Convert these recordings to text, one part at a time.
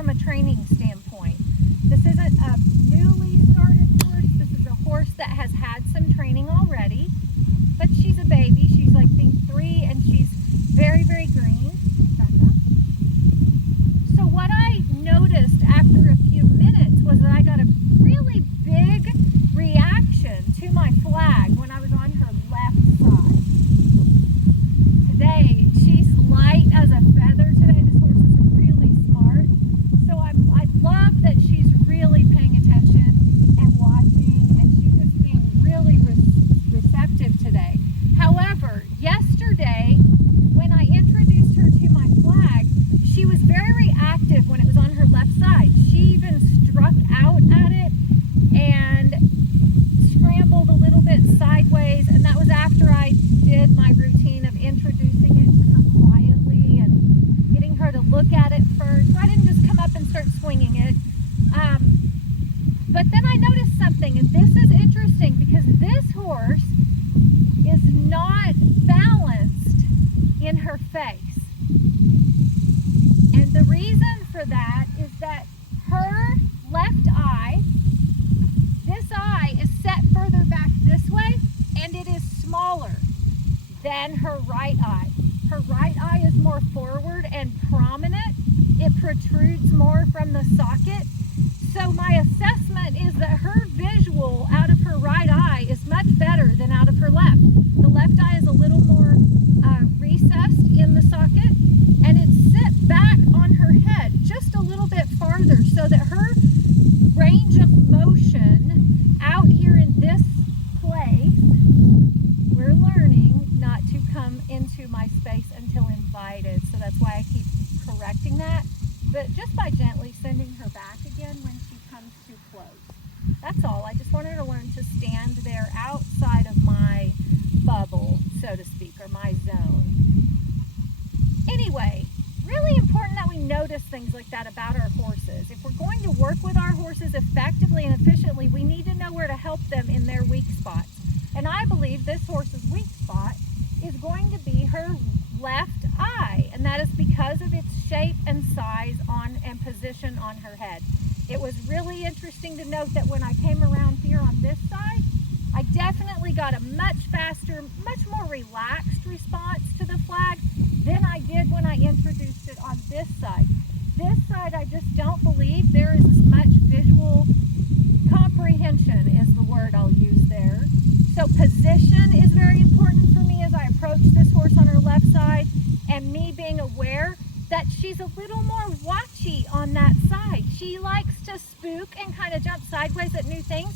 from a training standpoint. This isn't a newly started horse. This is a horse that has had some training already, but she's a baby. She's like I think 3, and she's very, very green. Back up. So what I noticed after a few minutes was that I got a really big reaction to my flag when I was on her left side. Today, she's light as a feather today. This horse is really smart. So I love that she's really paying attention and watching, and she's just being really receptive today. However, yesterday, when I introduced her to my flag, she was very active when it was on her left side. She even struck out at it and scrambled a little bit sideways, and that was after I did my routine of introducing it to her quietly and getting her to look at it first. So I didn't just come up and start swinging it. But then I noticed something, and this is interesting because this horse is not balanced in her face. And the reason for that is that her left eye, this eye is set further back this way, and it is smaller than her right eye. Her right eye is more forward and prominent. It protrudes more from the socket. So my assessment is that her visual out of her right eye is much better than out of her left. The left eye is a little more recessed in the socket, and it's set back on her head just a little bit farther so that her range of motion out here in this place, we're learning not to come into my space until invited. So that's why I keep correcting that. But just by gently sending her back again when she comes too close. That's all. I just want her to learn to stand there outside of my bubble, so to speak, or my zone. Anyway, really important that we notice things like that about our horses. If we're going to work with our horses effectively and efficiently, we need to know where to help them in their weak spots. And I believe this horse's weak spot is going to be her left eye, and that is because of its shape and size on and position on her head. It was really interesting to note that when I came around here on this side, I definitely got a much faster, much more relaxed response to the flag than I did when I introduced it on this side. This side, I just don't believe there is as much visual comprehension is the word I'll use there. So position is very important for me as I approach this horse on her left side, and me being aware that she's a little more watchy on that side. She likes to spook and kind of jump sideways at new things.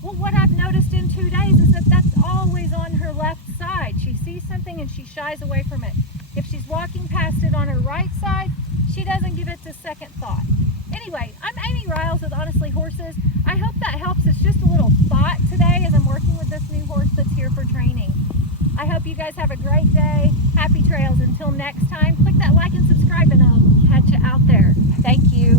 Well, what I've noticed in 2 days is that that's always on her left side. She sees something and she shies away from it. If she's walking past it on her right side, she doesn't give it a second thought. Anyway, I'm Amy Riles with Honestly Horses. I hope that helps. It's just a little thought today as I'm working with this new horse that's here for training. I hope you guys have a great day. Happy trails. Until next time, click that like and subscribe, and I'll catch you out there. Thank you.